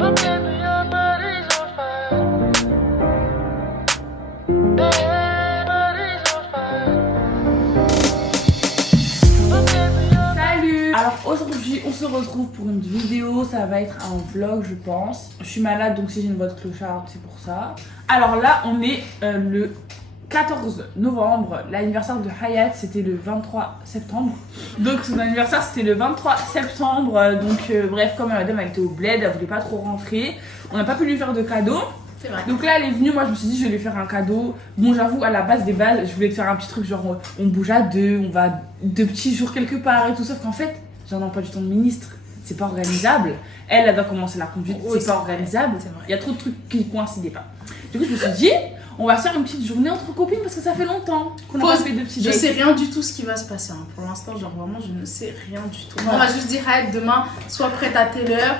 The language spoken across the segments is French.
Alors aujourd'hui on se retrouve pour une vidéo, ça va être un vlog je pense. Je suis malade donc si j'ai une voix de clochard c'est pour ça. Alors là on est le 14 novembre, l'anniversaire de Hayat c'était le 23 septembre. Donc son anniversaire c'était le 23 septembre, bref comme madame elle était au bled, elle voulait pas trop rentrer. On n'a pas pu lui faire de cadeau. Donc là elle est venue, moi je me suis dit je vais lui faire un cadeau. Bon j'avoue à la base des bases je voulais te faire un petit truc genre on bouge à deux, on va 2 petits jours quelque part et tout, sauf qu'en fait j'ai un emploi du temps de ministre, c'est pas organisable. Elle doit commencer la conduite, c'est pas organisable. Il y a trop de trucs qui coïncidaient pas. Du coup je me suis dit on va faire une petite journée entre copines parce que ça fait longtemps qu'on a pas fait de petits dates. Je sais rien du tout ce qui va se passer hein. Pour l'instant genre vraiment je ne sais rien du tout. On va juste dire Hayat demain sois prête à telle heure,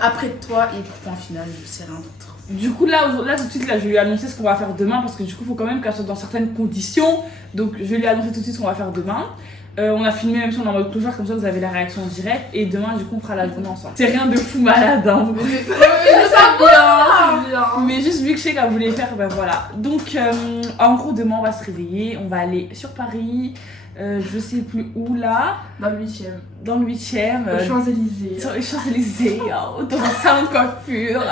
après toi et point final je sais rien d'autre. Du coup là tout de suite là je vais lui annoncer ce qu'on va faire demain parce que du coup il faut quand même qu'elle soit dans certaines conditions. Donc je vais lui annoncer tout de suite ce qu'on va faire demain. On a filmé même si on est en mode clochard comme ça vous avez la réaction en direct et demain du coup on fera la journée ensemble. C'est rien de fou malade hein. Mais juste vu que je sais qu'elle voulait faire ben voilà. Donc en gros demain on va se réveiller, on va aller sur Paris. Je sais plus où là. Dans le 8e. Dans le 8e. Aux Champs-Élysées. Sur les Champs-Élysées, dans un salon de coiffure.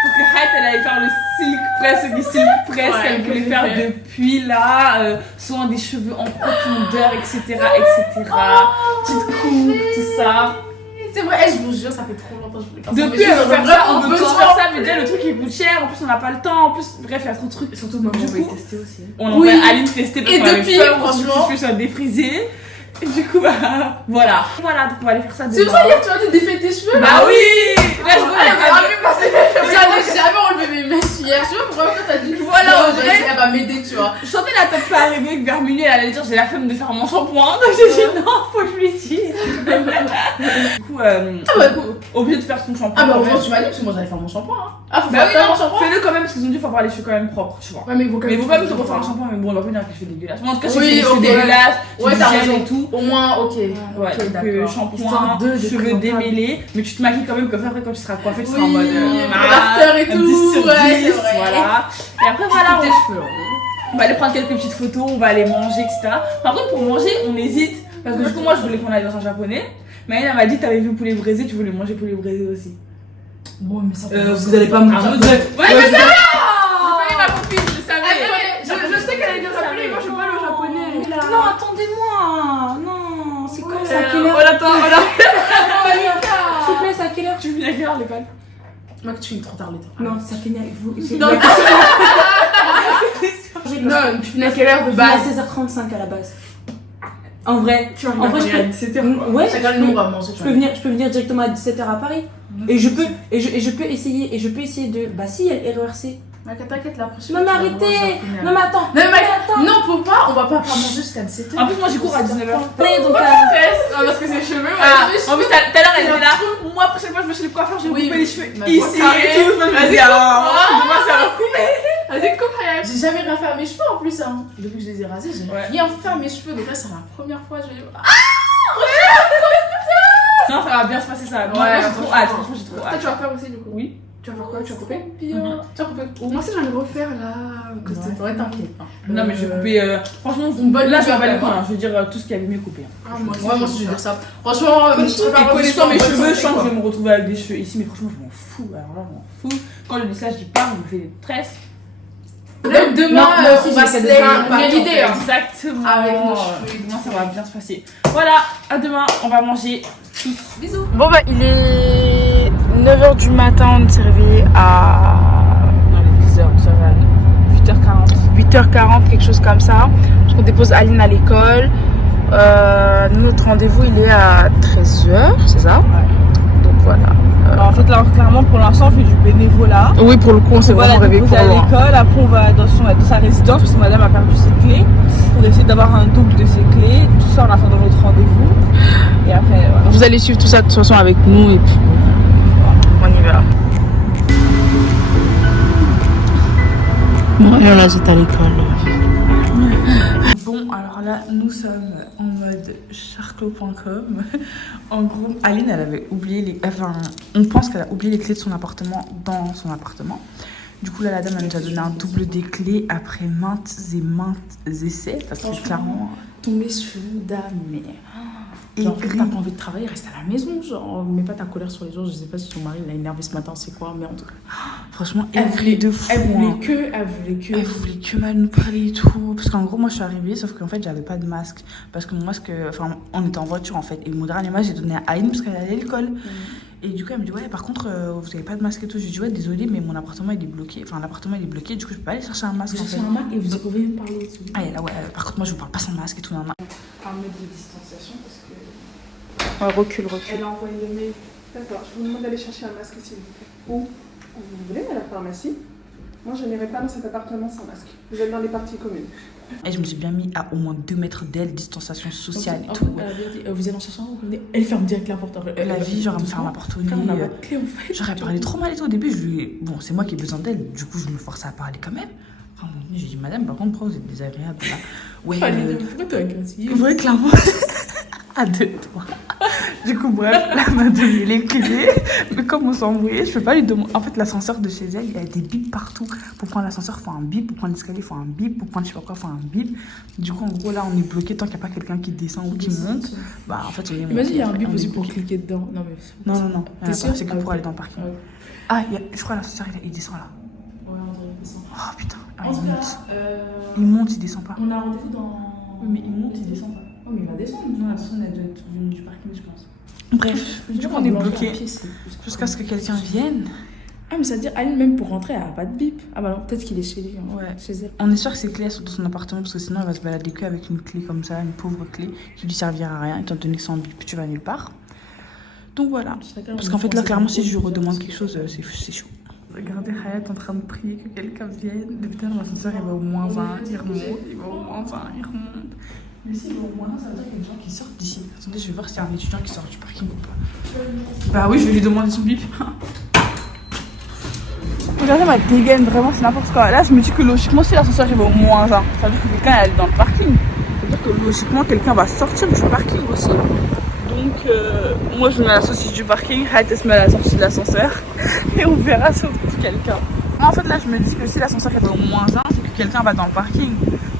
Pour que Hayat elle allait faire le silk press, du silk press qu'elle voulait faire depuis là, soin des cheveux en profondeur, etc. etc. Petite coupe, tout ça. C'est vrai, je vous jure, ça fait trop longtemps que je voulais faire ça. Depuis elle veut faire ça, on veut tous faire ça, mais déjà le truc il coûte cher, en plus on n'a pas le temps, en plus bref il y a trop de trucs. Surtout moi, on va y tester aussi. On envoie Aline tester parce et qu'on avait depuis, peur franchement, que je sois défrisée. Et du coup bah voilà. Voilà, donc on va aller faire ça demain. C'est pour ça hier tu m'as dit défais tes cheveux là. Bah oui. Là je vois j'avais jamais enlevé mes mèches hier, je sais pas pourquoi t'as dit voilà en vrai elle va m'aider tu vois. Je sentais la tête pas arriver que vers minuit elle allait dire j'ai la flemme de faire mon shampoing, donc j'ai dit non faut que je lui dise. Du coup obligé de faire son shampoing. Ah bah heureusement tu m'as dit parce que moi j'allais faire mon shampoing hein. Ah faut bah faire mon shampoing. Fais-le quand même parce qu'ils ont dit faut avoir les cheveux quand même propres tu vois. Ouais mais il faut quand même te refaire un shampoing mais bon on va pas dire que je fais dégueulasse. Moi en tout cas je oui, fais des cheveux dégueulasses, ouais t'as raison et tout. Au moins ok. Ouais donc shampoing, cheveux démêlés, mais tu te maquilles quand même comme ça après quand tu seras coiffée tu seras en mode l'after et tout. 10 sur 10 ouais, voilà. Et après voilà on va aller prendre quelques petites photos, on va aller manger etc. Par contre pour manger on hésite parce que du coup moi je voulais qu'on aille dans un japonais, mais elle m'a dit t'avais vu poulet braisé, tu voulais manger poulet braisé aussi. Bon mais ça vous allez pas me dire ouais mais ça ma copine je savais. Je sais qu'elle allait dire japonais, moi je parle au japonais. Non attendez-moi, non c'est quoi ça, à quelle heure? S'il vous plaît c'est à quelle heure tu finis à quelle heure l'école? Moi que tu finis trop tard l'été. Non ça finit avec vous. Non, tu finis à quelle heure de base? À 16h35 à la base. En vrai, je peux. Ouais, nous on va manger. Je peux venir directement à 17h à Paris. Et je peux essayer de bah si elle est RERC. T'inquiète la prochaine. Non mais arrêtez. Non mais attends. Non faut pas, on va pas manger jusqu'à 17h. En plus moi j'ai cours à 19h. Donc parce que c'est cheveux. En plus tout à l'heure elle était là. Moi la prochaine fois je vais chez le coiffeur, je vais couper les cheveux ici et tout. Vas-y demain ça va couper. Vas-y coupe rien. J'ai jamais rien fait à mes cheveux en plus hein. Depuis que je les ai rasés, j'ai rien fait à mes cheveux. Donc là c'est la première fois je vais. Non ça va bien se passer ça. Ouais, j'ai trop hâte. Franchement j'ai trop hâte. Toi tu vas faire aussi du coup. Oui. Tu vas faire quoi? Tu vas couper? Bien. Tu vas couper. Moi aussi j'allais refaire là. Ouais t'inquiète. Non mais je vais couper. Franchement là je vais pas les couper. Je veux dire tout ce qui avait mieux coupé. Moi aussi je vais dire ça. Franchement et connaissant mes cheveux je sens que je vais me retrouver avec des cheveux ici mais franchement je m'en fous. Alors là je m'en fous. Quand je dis ça je dis pas, je me fais des tresses. Donc demain on va se lever l'idée exactement avec nos cheveux. Demain ça va bien se passer. Voilà, à demain, on va manger tous. Bisous. Bon bah il est 9h du matin, on s'est réveillé à 10h, ça va 8h40. 8h40, quelque chose comme ça. Parce qu'on dépose Aline à l'école. Notre rendez-vous il est à 13h, c'est ça? Ouais. Donc voilà. En fait là clairement pour l'instant on fait du bénévolat. Oui pour le coup on s'est vraiment réveillé pour à l'école, après on va dans sa résidence parce que madame a perdu ses clés. Pour essayer d'avoir un double de ses clés. Tout ça on attend dans notre rendez-vous. Et après voilà. Vous allez suivre tout ça de toute façon avec nous et puis on y va. Bon et là j'étais à l'école. Bon alors Alors là, nous sommes en mode charclo.com. En gros, Aline, elle avait oublié les... Enfin, on pense qu'elle a oublié les clés de son appartement dans son appartement. Du coup, là, la dame, elle nous a donné un double des clés après maintes essais. Parce que clairement... Tomber sur une dame, mais... Et genre, t'as pas envie de travailler, reste à la maison, genre, mets pas ta colère sur les gens. Je sais pas si son mari l'a énervé ce matin, c'est quoi, mais en tout cas. Franchement, elle voulait de fou. Elle voulait hein. Elle voulait que mal nous parler et tout. Parce qu'en gros, moi, je suis arrivée, sauf qu'en fait, j'avais pas de masque. Parce que mon masque, enfin, on était en voiture en fait. Et mon dernier masque, j'ai donné à Aïn parce qu'elle allait à l'école. Et du coup, elle me dit, ouais, par contre, vous avez pas de masque et tout. J'ai dit, ouais, désolé, mais mon appartement, il est bloqué. Enfin, l'appartement, il est bloqué. Du coup, je peux pas aller chercher un masque. Vous cherchez un masque et vous pouvez me parler et tout. Ah, là, ouais, par contre, moi, je vous parle pas sans masque et tout. Non, non. 1 mètre de distanciation parce que. Ouais, recule. Elle a envoyé le mail. D'accord, je vous demande d'aller chercher un masque s'il vous plaît. Où vous voulez, à la pharmacie. Moi, je n'irai pas dans cet appartement sans masque. Vous êtes dans les parties communes. Et je me suis bien mis à au moins 2 mètres d'elle, distanciation sociale et tout. Vous allez en chercher un, elle ferme direct la porte. La vie, genre, elle me ferme la porte au nez. On n'a pas de clé en fait. Genre, elle parlait trop mal et tout. Au début, je lui... Bon, c'est moi qui ai besoin d'elle. Du coup, je me forçais à parler quand même. Enfin, j'ai dit, madame, par contre, pourquoi vous êtes désagréable là? Ouais, Pourquoi t'es agressive? ouais, clairement. À 2 toi. Du coup, bref, là, elle m'a donné les clés. Mais comme on s'est embrouillé, je peux pas lui demander. En fait, l'ascenseur de chez elle, il y a des bips partout. Pour prendre l'ascenseur, il faut un bip. Pour prendre l'escalier, il faut un bip. Pour prendre je sais pas quoi, il faut un bip. Du coup, en gros, là, on est bloqué tant qu'il n'y a pas quelqu'un qui descend ou qui monte. Bah, en fait, on est monté. Imagine, il y a un bip On est aussi pour bloqué. cliquer dedans. Non, mais. Non. T'es sûre? C'est que pour aller dans le parking. Ouais. Ah, je crois l'ascenseur, il descend là. Ouais, on dirait qu'il descend. Oh putain. Ah, En tout il monte. cas, Il monte, il descend pas. on a rendez-vous dans. Oui, mais il monte, il descend pas. Oh, mais il va descendre. Non, la sonne, elle doit être venue du parking, je pense. Bref, du coup, on est bloqué jusqu'à ce que quelqu'un vienne. Ah, mais ça veut dire, Aline, même pour rentrer, elle a pas de bip. Ah, bah non, peut-être qu'il est chez lui. Hein. Ouais. Chez elle. On est sûr que ces clés elles sont dans son appartement parce que sinon elle va se balader que avec une clé comme ça, une pauvre clé qui lui servira à rien étant donné que sans bip tu vas nulle part. Donc voilà. Parce qu'en fait là clairement si je lui redemande quelque chose c'est chaud. Regardez Hayat en train de prier que quelqu'un vienne. Depuis tout à l'heure l'ascenseur il va au -1, il remonte, il va au -1, il remonte. Mais si il va au -1 ça veut dire qu'il y a des gens qui sortent d'ici. Attendez je vais voir s'il y a un étudiant qui sort du parking ou pas. Bah oui je vais lui demander son bip. Regardez ma dégaine, vraiment c'est n'importe quoi. Là je me dis que logiquement si l'ascenseur il va au -1, ça veut dire que quelqu'un est allé dans le parking. Ça veut dire que logiquement quelqu'un va sortir du parking aussi. Donc moi je mets à la saucisse du parking, Hayat se met à la sortie de l'ascenseur et on verra si on trouve quelqu'un. Moi en fait là je me dis que si l'ascenseur est au -1, c'est que quelqu'un va dans le parking.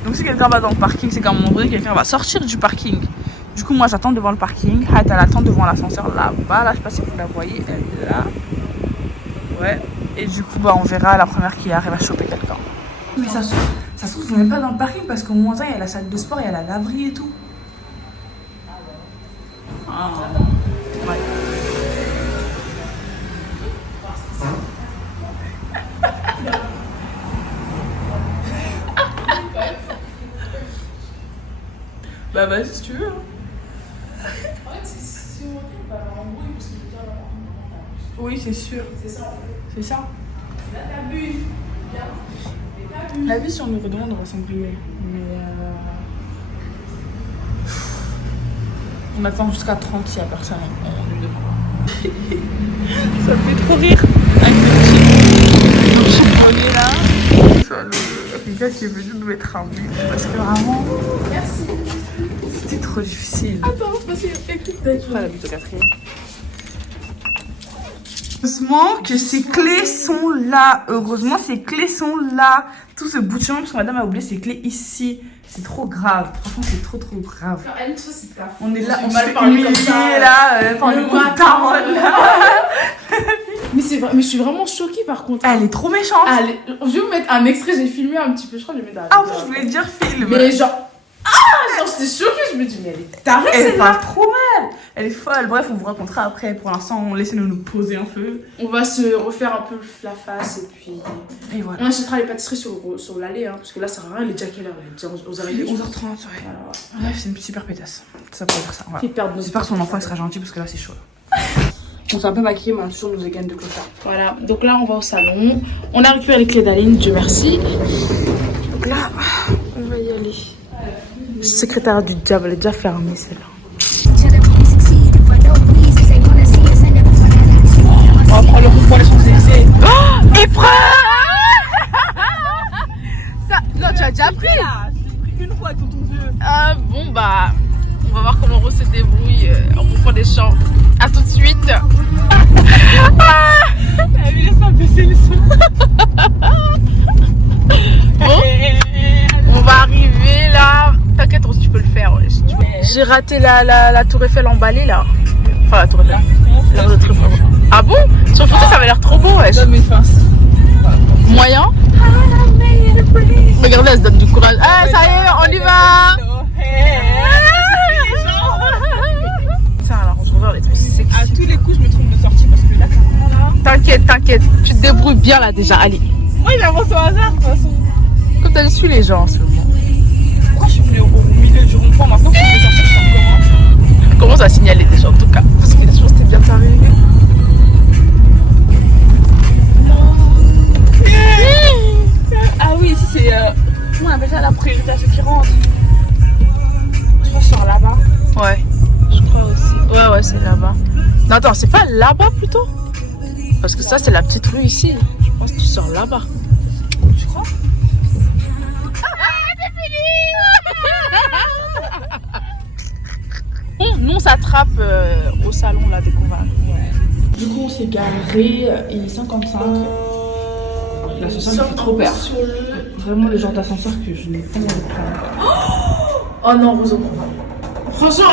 Donc si quelqu'un va dans le parking, c'est qu'à un moment donné quelqu'un va sortir du parking. Du coup moi j'attends devant le parking, Hayat elle attend devant l'ascenseur là-bas, là je sais pas si vous la voyez, elle est là. Ouais. Et du coup, bah, on verra la première qui arrive à choper quelqu'un. Mais ça se trouve, même pas dans le parking parce qu'au moins, il y a la salle de sport, il y a la laverie et tout. Ah. Ouais. Bah, vas-y si tu veux. En fait, si on va avoir un bruit, parce que déjà, Oui, c'est sûr. c'est ça en fait. C'est ça. Là, t'as bu. La vie, si on nous redemande, on va s'embrouiller. Mais on attend jusqu'à 30 s'il n'y a personne. On lui demande. Ça me fait trop rire. Avec le petit chiffonnier là. Soit le gars qui est venu nous mettre un but. Parce que vraiment. Merci. C'était trop difficile. Attends, parce que écoute, Je ferai la but au 4e. Heureusement que ces clés sont là. Heureusement, ces clés sont là. Tout ce bout de chemin, parce que madame a oublié ses clés ici. C'est trop grave. Franchement, c'est trop grave. Elle, toi, c'est ta faute. On est là, on mal se fait parler comme humilier ça. là. Par le daronne là. Mais c'est vrai, mais je suis vraiment choquée par contre. Elle est trop méchante. Allez, je vais vous mettre un extrait, j'ai filmé un petit peu, je crois que je vais mettre Ah, je voulais dire film. Mais genre, genre j'étais choquée, je me dis, mais elle est tarée Elle celle-là. parle trop mal. Elle est folle. Bref, on vous racontera après. Pour l'instant, laissez-nous nous poser un peu. On va se refaire un peu la face et puis Et voilà. on achètera les pâtisseries sur l'allée, hein, parce que là ça sert à rien, il est déjà quelle heure? Il est déjà 11h30. 11h30, ouais. Voilà. Bref, c'est une super pétasse. Ça peut dire ça. Voilà. Fait perdre nos J'espère que son enfant il sera gentil parce que là c'est chaud. On s'est un peu maquillé, mais on a toujours nos égaines de clochard. Voilà, donc là on va au salon. On a récupéré les clés d'Aline, Dieu merci. Donc là, on va y aller. Secrétaire du diable, elle est déjà fermée celle-là. On va prendre le route pour les Champs-Élysées. Oh, épreuve. Ça, non, tu as déjà pris là. J'ai pris qu'une fois, tonton vieux. Ah J'ai raté la tour Eiffel emballée là. Enfin, la tour Eiffel. L'Arc de Triomphe. Ah bon? Sur photo, ça avait l'air trop beau, ouais. Moyen? Regardez, elle se donne du courage. Ah, ça y est, on y va! Tiens, alors, je regarde les trucs sexy. À tous les coups, je me trompe de sortie parce que là, carrément, là. T'inquiète, tu te débrouilles bien là déjà, allez. Moi, j'avance au hasard, de toute façon. Comme t'as su les gens en ce moment. Pourquoi je suis venue au milieu du rond-point maintenant que je vais sortir, je sors comment? Commence à signaler des gens en tout cas. Parce que les choses t'es bien arrivé. Ah oui, ici c'est. Comment on appelle ça la priorité à ceux qui rentrent? Je pense que je sors là-bas. Ouais, je crois aussi. Ouais, c'est là-bas. Non, attends, c'est pas là-bas plutôt? Parce que ça, c'est la petite rue ici. Je pense que tu sors là-bas. Tu crois? Nous, on s'attrape au salon là dès qu'on va. Du coup, on s'est garé, il est 55. L'ascenseur me fait trop peur. Vraiment le genre d'ascenseur que je n'ai pas envie de prendre. Oh non, Roso. Franchement,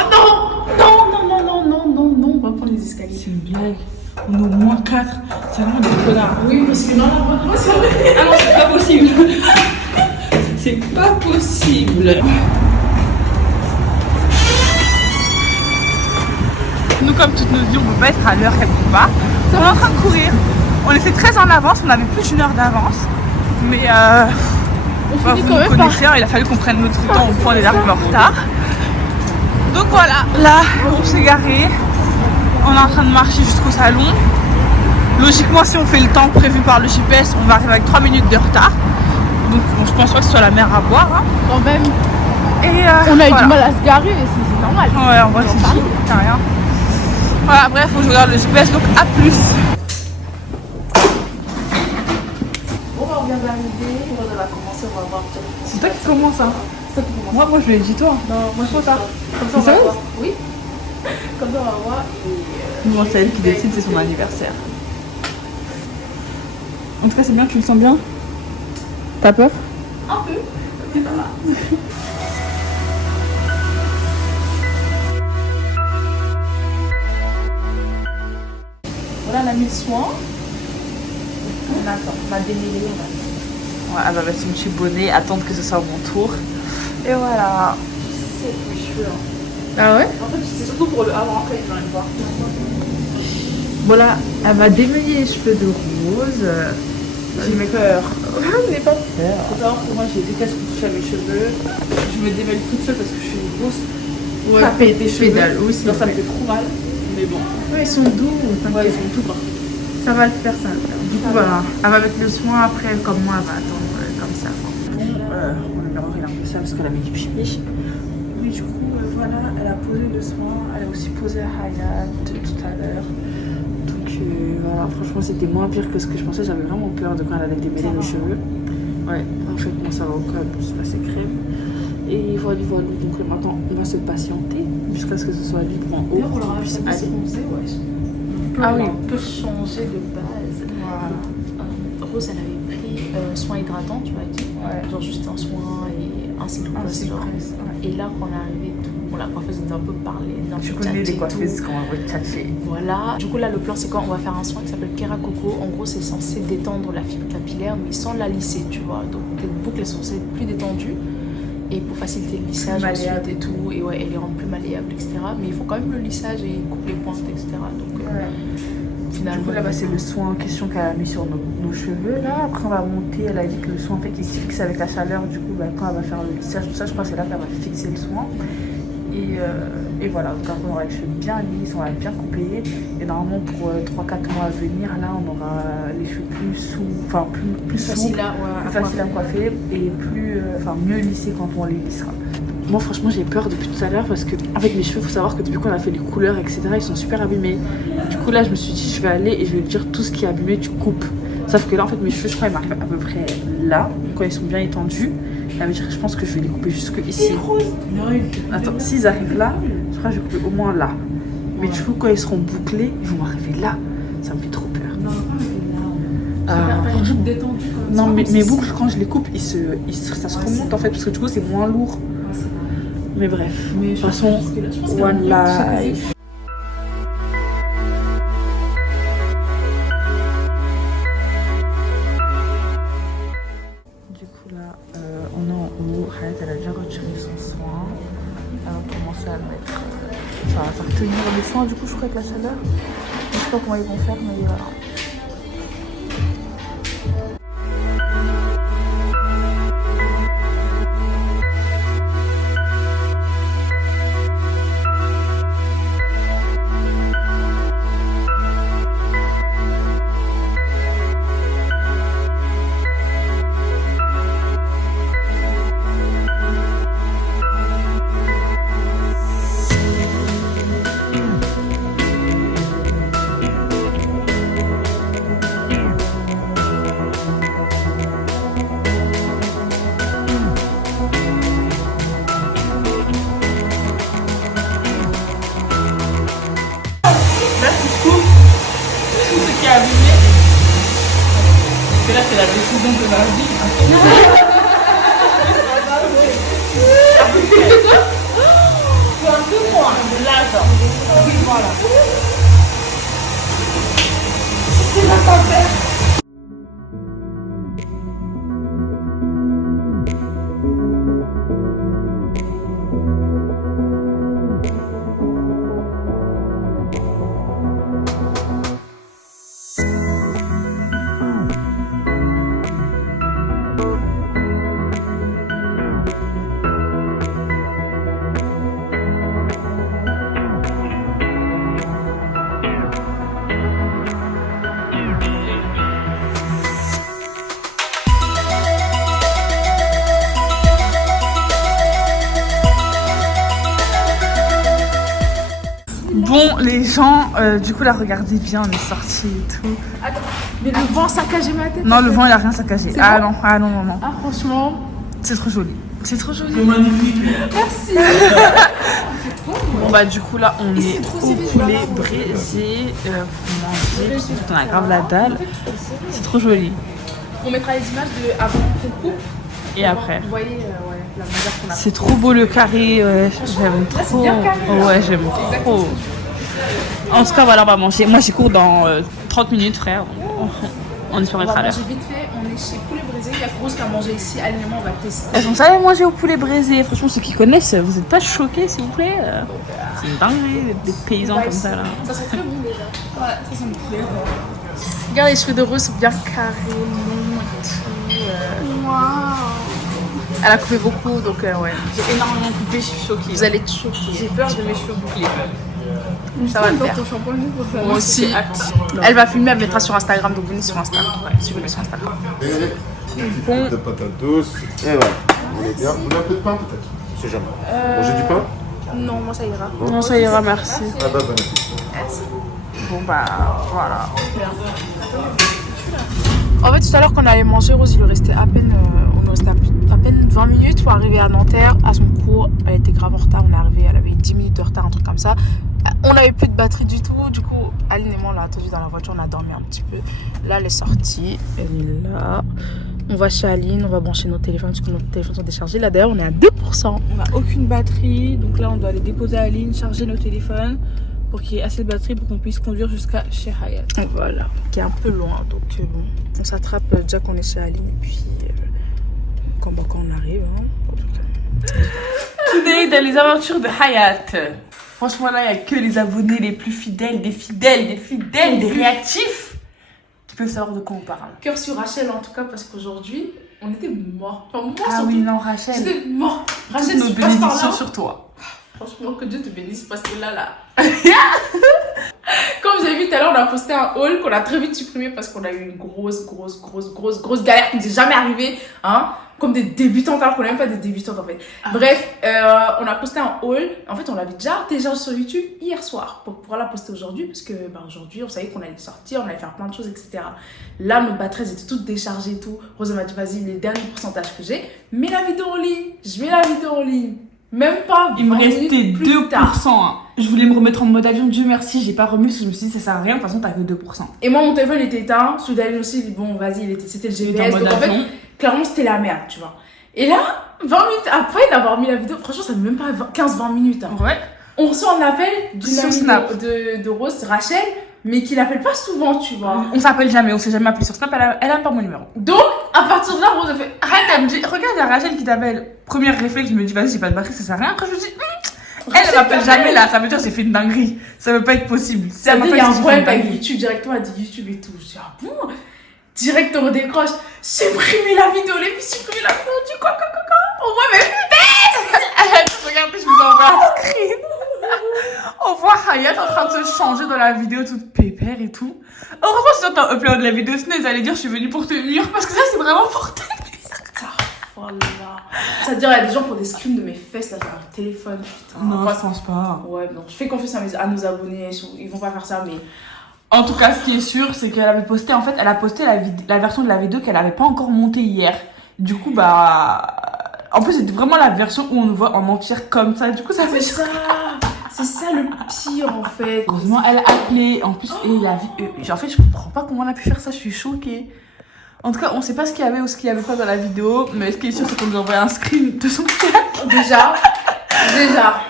non, on va prendre les escaliers. C'est une blague. On est au moins 4. C'est vraiment des connards. Oui, parce que non, Ah non, c'est pas possible. C'est pas possible. Nous, comme toutes nos vies, on peut pas être à l'heure quelque part. On est en train de courir. On était très en avance, on avait plus d'une heure d'avance. Mais On vous finit quand me même connaissez, il a fallu qu'on prenne notre temps au point des arrivés en retard. Donc voilà, là, on s'est garé. On est en train de marcher jusqu'au salon. Logiquement, si on fait le temps prévu par le GPS, on va arriver avec 3 minutes de retard. Donc bon, je pense pas que ce soit la mer à boire. Hein. quand même. Et On a eu voilà. du mal à se garer, c'est normal. Ouais, en vrai, c'est chill, c'est rien. Voilà, bref, faut que je regarde le GPS, donc à plus. Bon, on vient d'arriver, on va commencer, on va voir. C'est toi qui commence, hein. Moi, je l'ai dit toi. Non, moi je sais pas. Comme ça, on C'est va vrai? voir. Oui. Comme ça, on va voir. Bon, c'est elle qui décide, c'est son anniversaire. En tout cas, c'est bien, tu le sens bien. T'as peur? Un peu. Voilà, on a mis le soin. On attend, on va démêler, on va. Ouais, elle va mettre son petit bonnet, attendre que ce soit mon tour. Et voilà. C'est mes cheveux. Hein. Ah ouais? En fait, c'est surtout pour le avant, après, ils vont aller voir. Voilà, elle va démêler les cheveux de rose. J'ai mes peur. N'aie pas peur. Faut savoir que moi, j'ai déteste qu'on touche à mes cheveux. Je me démêle toute seule parce que je suis une grosse Ouais. tapée des cheveux. Pédale, oui, c'est Non, ça me vrai. fait trop mal. Mais bon. Ouais, ils sont doux. Ouais, ils sont tout bas. Ça va le faire, ça va le faire. Du coup, voilà. Elle va mettre le soin après, comme moi, elle va attendre comme ça. Le miroir il est un peu sale parce qu'elle a mis du pipi. Oui, du coup, voilà, elle a posé le soin. Elle a aussi posé la Hayat tout à l'heure. Donc voilà, franchement, c'était moins pire que ce que je pensais. J'avais vraiment peur de quand elle allait démêler mes cheveux. Ouais, en fait, moi ça va encore plus passer crème. Et voilà, donc maintenant on va se patienter jusqu'à ce que ce soit libre en haut. D'ailleurs, on leur a puisse acheté aller. ce qu'on faisait, ouais. Ah oui. On peut changer de base. Voilà. Rose, elle avait pris soin hydratant, tu m'as dit. Ouais. Genre juste un soin et un cyclocross. genre. Ouais. Et là, quand on est arrivé, bon, la coiffeuse nous a un peu parlé. d'un Tu peu connais tchatché les et coiffeuses tout. quand on va tchatcher. Voilà. Du coup, là, le plan, c'est quoi? On va faire un soin qui s'appelle Kera Coco. En gros, c'est censé détendre la fibre capillaire, mais sans la lisser, tu vois. Donc, tes boucles elles sont censées être plus détendues. Et pour faciliter le lissage malléable. ensuite et tout. Et ouais, elle les rend plus malléables, etc. Mais il faut quand même le lissage et couper les pointes, etc. Donc, Du finalement. coup, là, c'est le soin en question qu'elle a mis sur nos cheveux. Là, après, on va monter. Elle a dit que le soin, en fait, il se fixe avec la chaleur. Du coup, quand elle va faire le lissage, tout ça, je crois que c'est là qu'elle va fixer le soin. Et voilà, donc après, on aura les cheveux bien lisses, on va bien coupés. Et normalement, pour 3-4 mois à venir, là, on aura les cheveux plus plus Facile souples, là, ouais, plus facile à coiffer et mieux lissés quand on les lissera. Moi, franchement, j'ai peur depuis tout à l'heure parce que, en fait, mes cheveux, il faut savoir que depuis qu'on a fait les couleurs, etc., ils sont super abîmés. Du coup, là, je me suis dit, je vais aller et je vais lui dire tout ce qui est abîmé, tu coupes. Sauf que là, en fait, mes cheveux, je crois, ils m'arrivent à peu près là, quand ils sont bien étendus. Elle va dire, je pense que je vais les couper jusque ici. Attends, s'ils arrivent là, je crois que je vais couper au moins là. Mais du coup, quand ils seront bouclés, ils vont m'arriver là. Ça me fait trop peur. Non, Ah, pas une franchement. boucle détendue comme Non, ça, mais comme mes ça. boucles, quand je les coupe, ça se remonte en fait, parce que du coup, c'est moins lourd. Ouais, c'est vrai. Mais bref, de toute façon, one life. Du coup là, on est en haut. Hayat, elle a déjà retiré son soin. Elle va commencer à le mettre. Ça va faire tenir les soins du coup, je crois, avec la chaleur. Je sais pas comment ils vont faire, mais voilà. Là, c'est la décision de ma vie. C'est un peu moins de là, genre. Oui, voilà. C'est la tempête. Bon, les gens, du coup, là, regardez bien, on est sortis et tout. Attends, mais le vent saccagé ma tête. Non, le vent, il a rien saccagé. Ah non, ah non, non, non. Ah, franchement. C'est trop joli. C'est trop joli. C'est magnifique. Merci. Bon, bah, du coup, là, on est trop au serré, poulet braisé pour manger. Parce qu'on a grave la dalle. C'est trop joli. On mettra les images de avant qu'on coupe. Et après. Vous voyez ouais, la manière qu'on a. C'est trop beau le carré. J'aime Là, c'est trop. bien carré, là. Ouais, j'aime trop. En tout cas, voilà, on va manger. Moi, j'y cours dans 30 minutes, frère. On espère On être va à l'heure. manger vite fait. On est chez Poulet Braisé. Il y a Rose qui a mangé ici. Alignement, on va tester. Elles ont jamais mangé au poulet braisé. Franchement, ceux qui connaissent, vous n'êtes pas choqués, s'il vous plaît. C'est une dinguerie, des paysans comme ça, là. Ça sent très bon déjà. Ouais, ça sent le poulet. Regarde, les cheveux de Rose sont bien carrés, longs et tout. Waouh. Elle a coupé beaucoup, donc ouais. J'ai énormément coupé, je suis choquée. Vous allez être choqués. J'ai peur de mes cheveux bouclés. Ça va le faire. Moi aussi. Elle va filmer, elle mettra sur Instagram, donc venez sur Instagram. Ouais, suivez-le sur Instagram. Bon. De patates douces. Et voilà. On est bien. Vous voulez un peu de pain peut-être? Je sais jamais. Manger du pain? Non, moi ça ira. Non, ça ira, merci. Ah bah bon appétit. Bon, bah, voilà. En fait, tout à l'heure, quand on allait manger, Rose, il lui restait à peine, à peine 20 minutes pour arriver à Nanterre, à son cours. Elle était grave en retard, on est arrivé, elle avait 10 minutes de retard, un truc comme ça. On n'avait plus de batterie du tout, du coup, Aline et moi, on l'a attendu dans la voiture, on a dormi un petit peu. Là, elle est sortie, elle est là. On va chez Aline, on va brancher nos téléphones parce que nos téléphones sont déchargés. Là, d'ailleurs, on est à 2%. On n'a aucune batterie, donc là, on doit aller déposer à Aline, charger nos téléphones pour qu'il y ait assez de batterie pour qu'on puisse conduire jusqu'à chez Hayat. Voilà, qui est un peu loin, donc bon, on s'attrape déjà qu'on est chez Aline et puis quand on arrive. Hein. Today, dans les aventures de Hayat. Franchement, là, il n'y a que les abonnés les plus fidèles, des réactifs qui peuvent savoir de quoi on parle. Cœur sur Rachel en tout cas, parce qu'aujourd'hui, on était morts. Enfin, moi, Ah surtout, oui, non, Rachel. j'étais mort. Rachel, Toutes nos tu passes par bénédictions là. sur toi. Franchement, que Dieu te bénisse parce que là. Comme vous avez vu tout à l'heure, on a posté un haul qu'on a très vite supprimé parce qu'on a eu une grosse galère qui nous est jamais arrivée. Hein, comme des débutantes, alors qu'on n'est même pas des débutantes en fait. Bref, on a posté un haul. En fait, on l'avait déjà téléchargé sur YouTube hier soir pour pouvoir la poster aujourd'hui parce que aujourd'hui, on savait qu'on allait sortir, on allait faire plein de choses, etc. Là, nos batteries étaient toutes déchargées et tout. Rose m'a dit, vas-y, les derniers pourcentages que j'ai, mets la vidéo en ligne. Je mets la vidéo en ligne. Même pas. Il me 20 restait minutes plus 2%. tard. Hein. Je voulais me remettre en mode avion, Dieu merci, j'ai pas remis parce que je me suis dit ça sert à rien, de toute façon t'as que 2%. Et moi, mon téléphone était éteint. Celui d'Aline aussi, bon, vas-y, c'était le Il était GPS. en mode Donc en fait, avion. clairement, c'était la merde, tu vois. Et là, 20 minutes après d'avoir mis la vidéo, franchement, ça ne met même pas 15-20 minutes. Hein. Ouais. On reçoit un appel d'une Sur amie Snap. de Rose, Rachel, mais qui l'appelle pas souvent, tu vois. On s'appelle jamais, on s'est jamais appelé sur Snap, elle a pas mon numéro. Donc, à partir de là, Rose a fait. Arrête, elle me dit, regarde, il y a Rachel qui t'appelle. Premier réflexe, je me dis, vas-y, j'ai pas de batterie, ça sert à rien. Après, je me dis, elle m'appelle jamais là, ça veut dire que j'ai fait une dinguerie. Ça veut pas être possible. Si elle Il y m'appelle, a un c'est que j'ai fait problème une avec dinguerie. YouTube, directement, elle dit YouTube et tout. Je dis, ah bon? Direct, on décroche. Supprimer la vidéo, les filles, supprimer la vidéo. Tu quoi? On voit même Regardez, je vous envoie un screen. On voit Hayat en train de se changer dans la vidéo toute pépère et tout. Heureusement, si t'as upload la vidéo, sinon ils allaient dire je suis venue pour te nuire parce que ça c'est vraiment pour te nuire. voilà. C'est-à-dire, il y a des gens qui ont des screens de mes fesses là sur leur téléphone. Putain. Non, Enfin, je pense pas. ouais, non. Je fais confiance à nos abonnés. Ils vont pas faire ça, mais. En tout cas, ce qui est sûr, c'est qu'elle avait posté, en fait, elle a posté la version de la vidéo qu'elle avait pas encore montée hier. Du coup, bah. En plus, c'était vraiment la version où on nous voit en mentir comme ça. Du coup, ça fait C'est ça! C'est ça le pire en fait. Heureusement, elle a appelé. En plus, et la en fait, je comprends pas comment elle a pu faire ça. Je suis choquée. En tout cas, on sait pas ce qu'il y avait ou ce qu'il y avait pas dans la vidéo. Mais ce qui est sûr, c'est qu'on nous a envoyé un screen de son chat. Déjà.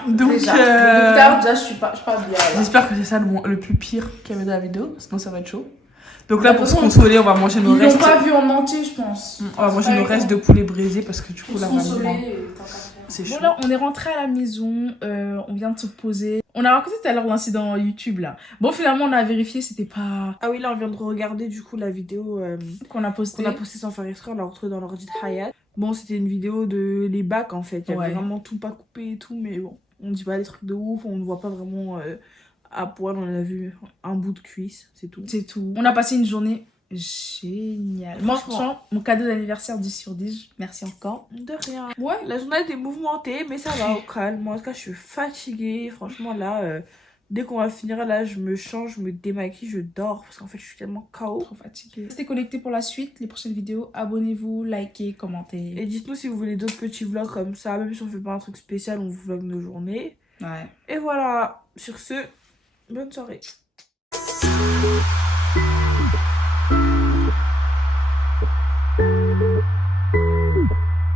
Donc, déjà, je suis pas bien. Là. J'espère que c'est ça le plus pire qu'il y avait dans la vidéo. Sinon, ça va être chaud. Donc là, pour se consoler, on va manger nos Ils restes. l'ont pas vu en entier, je pense. On va manger nos restes de poulet brisé parce que du coup, Pour là, se consoler. c'est chaud. Voilà, on est rentré à la maison, on vient de se poser. On a raconté tout à l'heure l'incident YouTube là. Bon, finalement, on a vérifié, c'était pas. Ah oui, là, on vient de regarder du coup la vidéo Qu'on a posté. qu'on a postée sans faire exprès. On l'a retrouvée dans l'ordi de Hayat. Bon, c'était une vidéo de les bacs en fait. Il y avait Ouais. vraiment tout pas coupé et tout, mais bon, on dit pas des trucs de ouf. On ne voit pas vraiment à poil. On a vu un bout de cuisse, c'est tout. C'est tout. On a passé une journée géniale. Moi, Franchement. franchement, mon cadeau d'anniversaire 10 sur 10. Merci encore. De rien. Ouais. La journée était mouvementée, mais ça va au calme. Moi, en tout cas, je suis fatiguée. Franchement, là, dès qu'on va finir, là, je me change, je me démaquille, je dors. Parce qu'en fait, je suis tellement KO. Trop fatiguée. Restez connectés pour la suite, les prochaines vidéos. Abonnez-vous, likez, commentez. Et dites-nous si vous voulez d'autres petits vlogs comme ça. Même si on fait pas un truc spécial, on vous vlog nos journées. Ouais. Et voilà. Sur ce, bonne soirée.